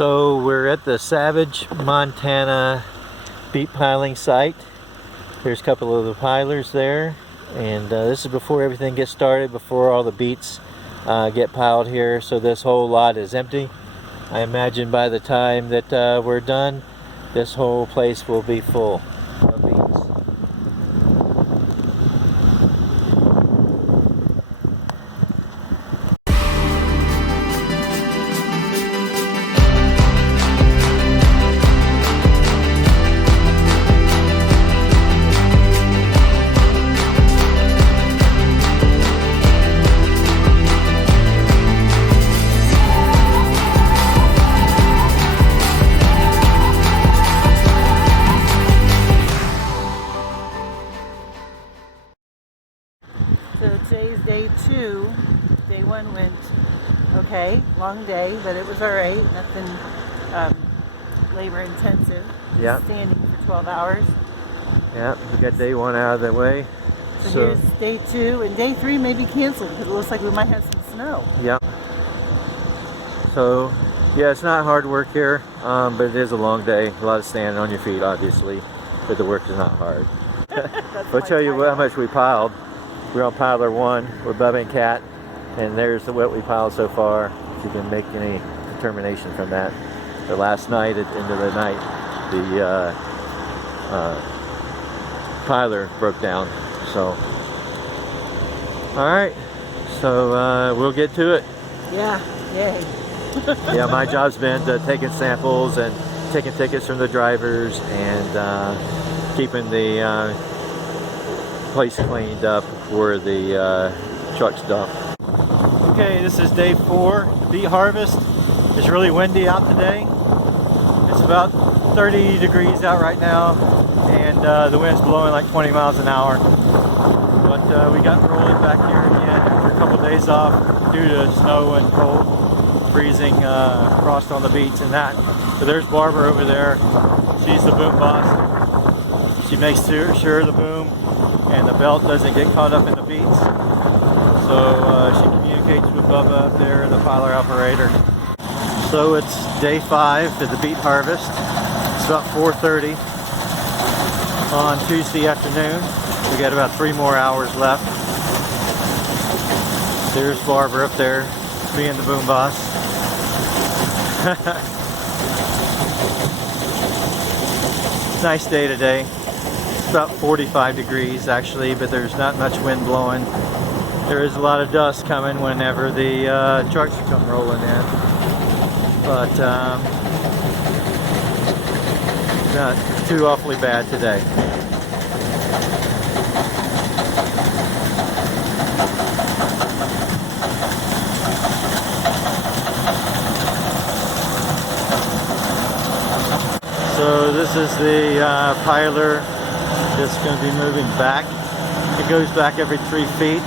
So we're at the Savage, Montana beet piling site. There's a couple of the pilers there, and this is before everything gets started, before all the beets get piled here. So this whole lot is empty. I imagine by the time that we're done, this whole place will be full of beets. So today's day 2. Day 1 went okay, long day, but it was all right. Nothing labor intensive. Just Yeah. standing for 12 hours. Yeah, we got day 1 out of the way. So here's day 2, and day 3 may be canceled because it looks like we might have some snow. Yeah. So, yeah, it's not hard work here, but it is a long day. A lot of standing on your feet, obviously, but the work is not hard. I'll tell you how much we piled. We're on piler 1 with Bubba and Cat, and there's what we piled so far. If you can make any determination from that. But last night, at the end of the night, the piler broke down. So, all right. So we'll get to it. Yeah, yay. Yeah, my job's been taking samples and taking tickets from the drivers and keeping the place cleaned up where the trucks dump. Okay, this is day 4, beet harvest. It's really windy out today. It's about 30 degrees out right now, and the wind's blowing like 20 miles an hour. But we got rolling back here again after a couple of days off due to snow and cold, freezing frost on the beets and that. So there's Barbara over there. She's the boom boss. She makes sure the boom and the belt doesn't get caught up in the beets. So she communicates with Bubba up there, the piler operator. So it's day 5 of the beet harvest. It's about 4:30 on Tuesday afternoon. We got about 3 more hours left. There's Barbara up there, being the boom boss. Nice day today. It's about 45 degrees actually, but there's not much wind blowing. There is a lot of dust coming whenever the trucks come rolling in, but not too awfully bad today. So this is the piler that's going to be moving back. It goes back every 3 feet.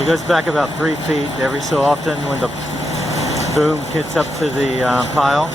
It goes back about 3 feet every so often when the boom gets up to the pile.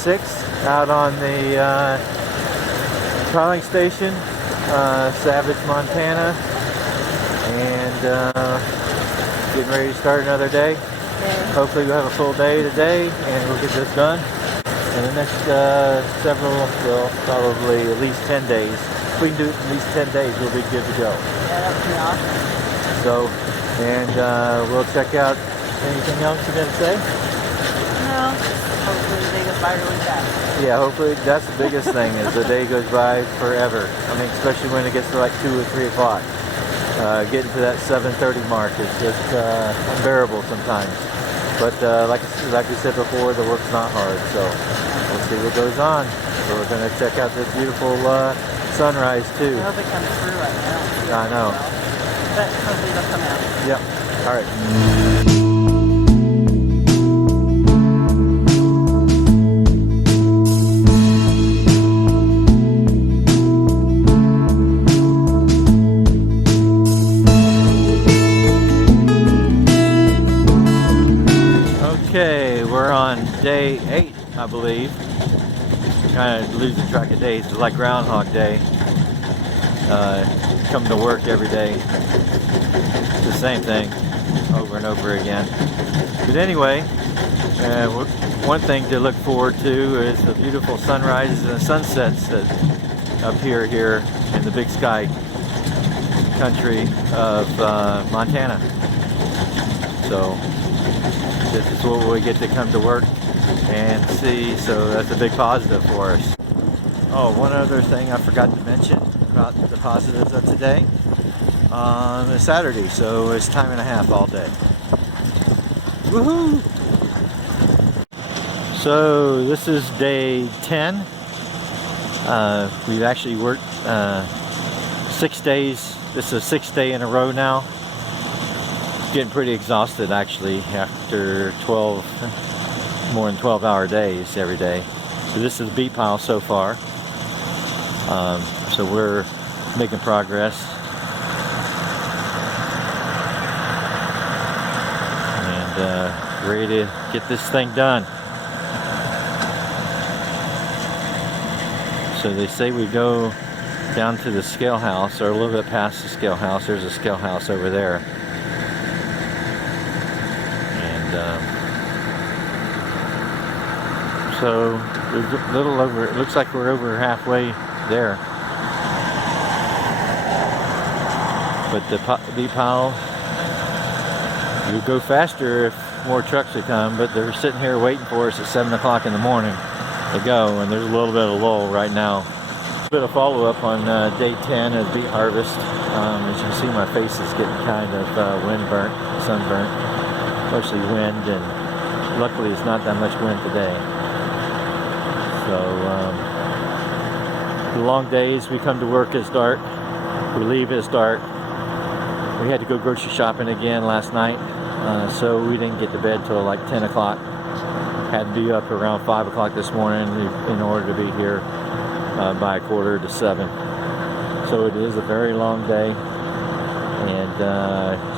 6th out on the trolley station, Savage, Montana, and getting ready to start another day. Okay. Hopefully we'll have a full day today and we'll get this done. In the next several, well, probably at least 10 days. If we can do it in at least 10 days, we'll be good to go. Yeah, that would be awesome. So, and we'll check out anything else you're going to say? No, hopefully the day goes by really fast. Yeah, hopefully that's the biggest thing is the day goes by forever. I mean, especially when it gets to like 2 or 3 o'clock. Getting to that 7:30 mark is just unbearable sometimes. But like we said before, the work's not hard, so we'll see what goes on. So we're going to check out this beautiful sunrise too. I hope it comes through right now. I know. But hopefully it'll come out. Yep. All right. Okay, we're on day 8, I believe. Kind of losing track of days. It's like Groundhog Day. Come to work every day. It's the same thing over and over again. But anyway, one thing to look forward to is the beautiful sunrises and sunsets that appear here in the Big Sky country of Montana. So this is what we get to come to work and see, so that's a big positive for us. Oh, one other thing I forgot to mention about the positives of today. It's Saturday, so it's time and a half all day. Woohoo! So this is day 10. We've actually worked 6 days. This is 6th day in a row now. Getting pretty exhausted actually after more than 12-hour days every day. So this is the beet pile so far. So we're making progress. And ready to get this thing done. So they say we go down to the scale house, or a little bit past the scale house. There's a scale house over there. So we're a little over, it looks like we're over halfway there. But the beet pile, you would go faster if more trucks would come, but they're sitting here waiting for us at 7 o'clock in the morning to go, and there's a little bit of lull right now. A bit of follow-up on day 10 of beet harvest. As you can see, my face is getting kind of windburnt, sunburnt, mostly wind, and luckily it's not that much wind today. So the long days, we come to work as dark, we leave as dark. We had to go grocery shopping again last night, so we didn't get to bed till like 10 o'clock. Had to be up around 5 o'clock this morning in order to be here by 6:45. So it is a very long day, and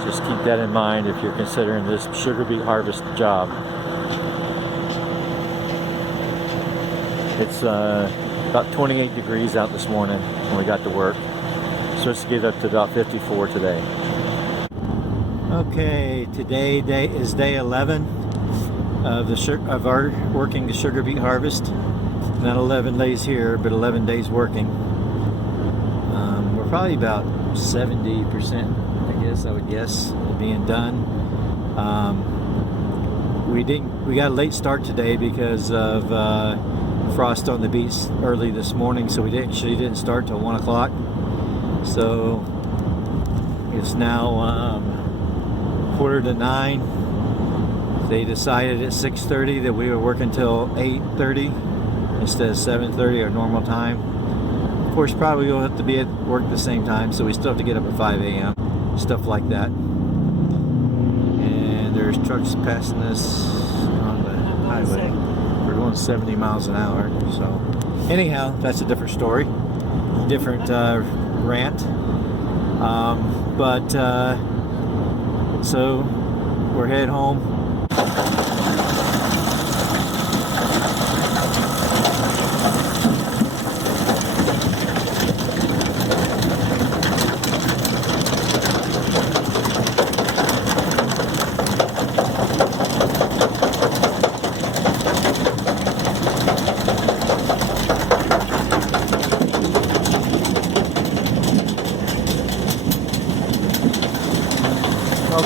just keep that in mind if you're considering this sugar beet harvest job. It's about 28 degrees out this morning when we got to work. Supposed to get up to about 54 today. Okay, today is day 11 of our working the sugar beet harvest. Not 11 days here, but 11 days working. We're probably about 70%, I guess, I would guess, being done. We got a late start today because of frost on the beets early this morning, so we didn't start till 1 o'clock. So it's now 8:45. They decided at 6:30 that we would work until 8:30 instead of 7:30 our normal time. Of course, probably we'll have to be at work at the same time, so we still have to get up at 5 a.m. Stuff like that. And there's trucks passing us on the highway. We're going 70 miles an hour. So anyhow, that's a different story, different rant. So we're headed home.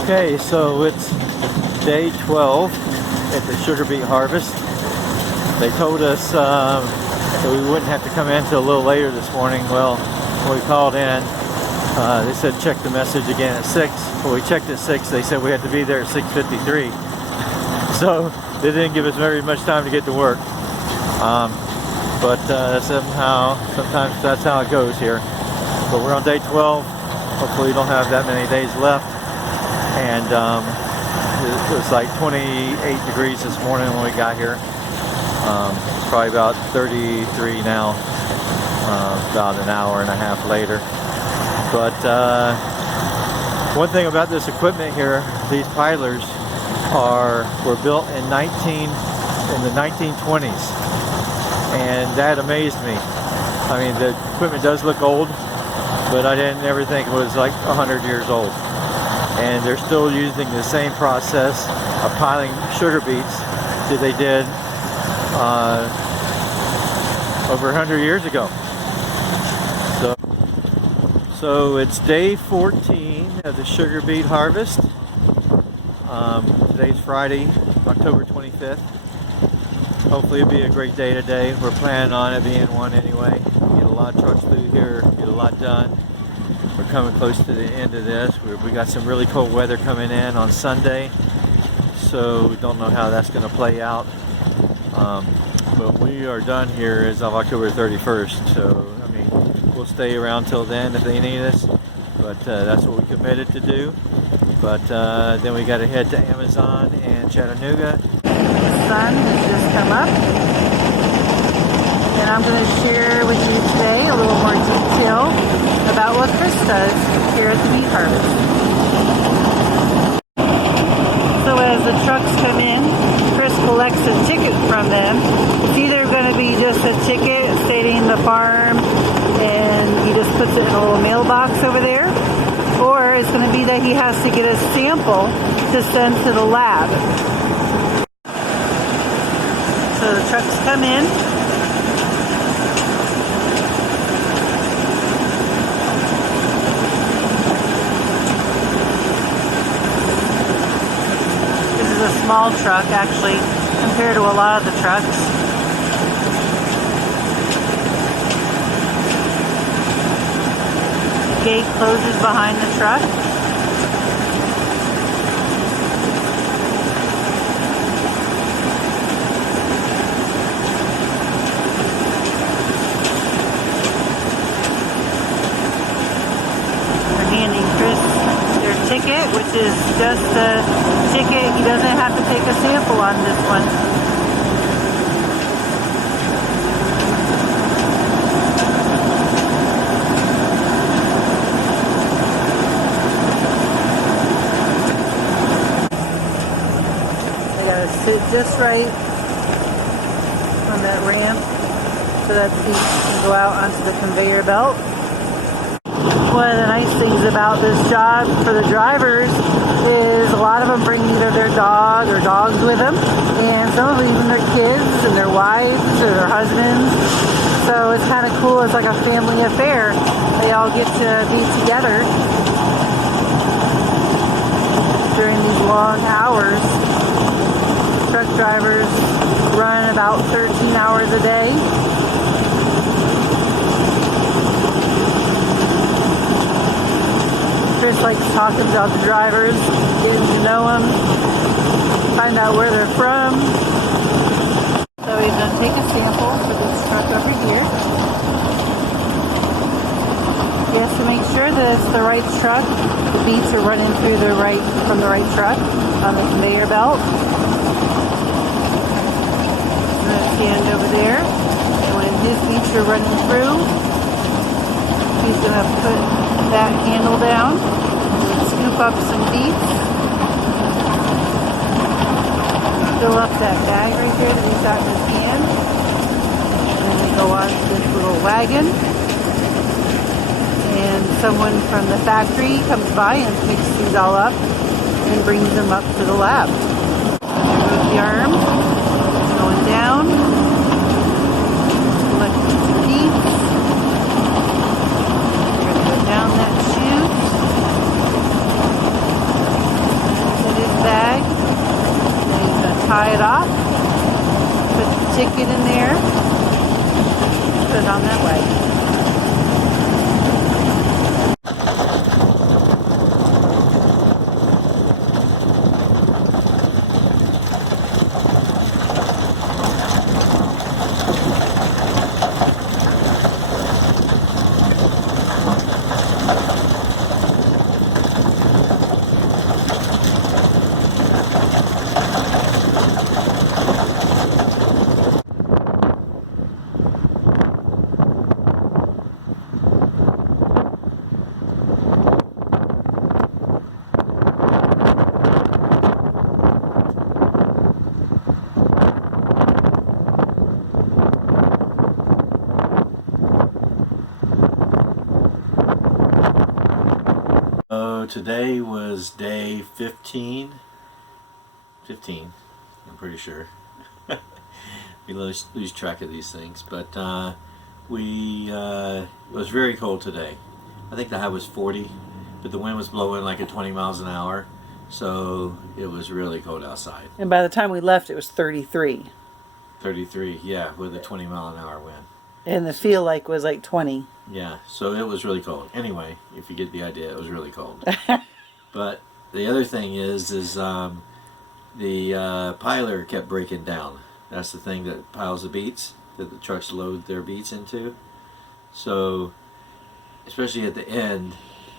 Okay, so it's day 12 at the Sugar Beet Harvest. They told us that we wouldn't have to come in until a little later this morning. Well, when we called in, they said check the message again at 6. When we checked at 6, they said we had to be there at 6:53. So they didn't give us very much time to get to work. But sometimes that's how it goes here. But we're on day 12. Hopefully we don't have that many days left. And it was like 28 degrees this morning when we got here. It's probably about 33 now, about an hour and a half later. But one thing about this equipment here, these pilers were built in the 1920s, and that amazed me. I mean, the equipment does look old, but I didn't ever think it was like 100 years old. And they're still using the same process of piling sugar beets that they did over 100 years ago. So it's day 14 of the Sugar Beet Harvest. Today's Friday, October 25th. Hopefully it'll be a great day today. We're planning on it being one anyway. Get a lot of trucks through here, get a lot done. We're coming close to the end of this. We got some really cold weather coming in on Sunday, so we don't know how that's going to play out. But we are done here as of October 31st, so I mean, we'll stay around till then if they need us, but that's what we committed to do. But then we got to head to Amazon and Chattanooga. The sun has just come up, and I'm going to share with you today a little more detail about what Chris does here at the Beet Harvest. So as the trucks come in, Chris collects a ticket from them. It's either going to be just a ticket stating the farm, and he just puts it in a little mailbox over there, or it's going to be that he has to get a sample to send to the lab. So the trucks come in. This is a small truck actually compared to a lot of the trucks. The gate closes behind the truck. Ticket, which is just a ticket. He doesn't have to take a sample on this one. I gotta sit just right on that ramp so that the beets can go out onto the conveyor belt. One of the nice things about this job for the drivers is a lot of them bring either their dog or dogs with them, and some of them even their kids and their wives or their husbands. So it's kind of cool. It's like a family affair. They all get to be together during these long hours. Truck drivers run about 13 hours a day. Chris likes talking about the drivers, getting to know them, find out where they're from. So he's going to take a sample for this truck over here. He has to make sure that it's the right truck. The beets are running through from the right truck on the conveyor belt. I'm going to stand over there, and when his beets are running through, he's going to put that handle down, scoop up some beets, fill up that bag right there that he's got in his hand, and then they go on to this little wagon, and someone from the factory comes by and picks these all up and brings them up to the lab. So there goes the arm, going down, collecting some beets. Down that chute. down that way. Today was day 15, I'm pretty sure. We lose track of these things, but it was very cold today. I think the high was 40, but the wind was blowing like at 20 miles an hour, so it was really cold outside. And by the time we left, it was 33. 33, yeah, with a 20-mile-an-hour wind. And the feel like was like 20. Yeah, so it was really cold. Anyway, if you get the idea, it was really cold. But the other thing is the piler kept breaking down. That's the thing that piles the beets, that the trucks load their beets into. So, especially at the end,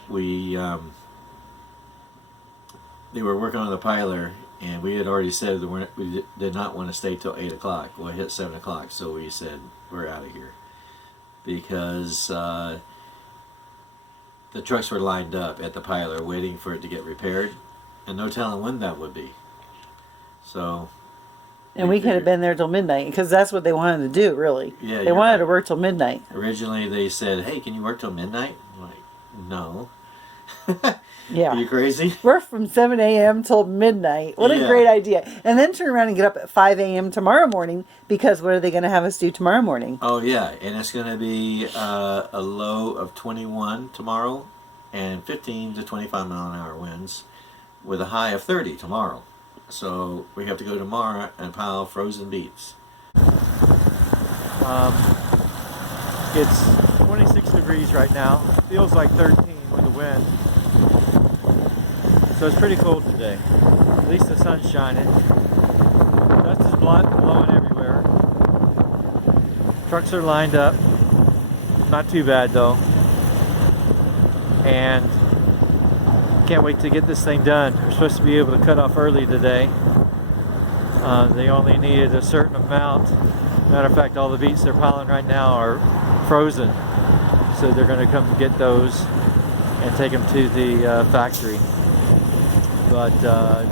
they were working on the piler, and we had already said that we did not want to stay till 8 o'clock. Well, it hit 7 o'clock, so we said, we're out of here. Because the trucks were lined up at the piler waiting for it to get repaired, and no telling when that would be. So, and we could have been there till midnight, because that's what they wanted to do, really. Yeah, they wanted to work till midnight. Originally they said, hey, can you work till midnight? I'm like, no. Yeah. Are you crazy? Work from 7 a.m. till midnight. What a great idea. And then turn around and get up at 5 a.m. tomorrow morning, because what are they going to have us do tomorrow morning? Oh, yeah. And it's going to be a low of 21 tomorrow and 15 to 25 mile an hour winds with a high of 30 tomorrow. So we have to go tomorrow and pile frozen beets. It's 26 degrees right now. Feels like 13 with the wind. So it's pretty cold today. At least the sun's shining. Dust is blowing everywhere. Trucks are lined up. Not too bad though. And can't wait to get this thing done. We're supposed to be able to cut off early today. They only needed a certain amount. Matter of fact, all the beets they're piling right now are frozen. So they're going to come get those and take them to the factory. But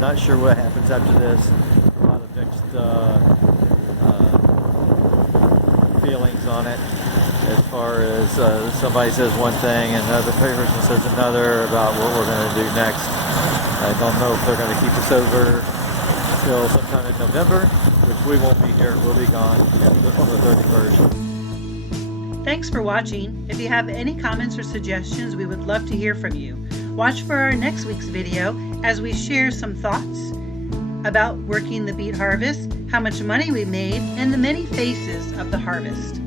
not sure what happens after this. A lot of mixed feelings on it, as far as somebody says one thing and another person says another about what we're going to do next. I don't know if they're going to keep us over till sometime in November, which we won't be here. We'll be gone on the 31st. Thanks for watching. If you have any comments or suggestions, we would love to hear from you. Watch for our next week's video as we share some thoughts about working the beet harvest, how much money we made, and the many phases of the harvest.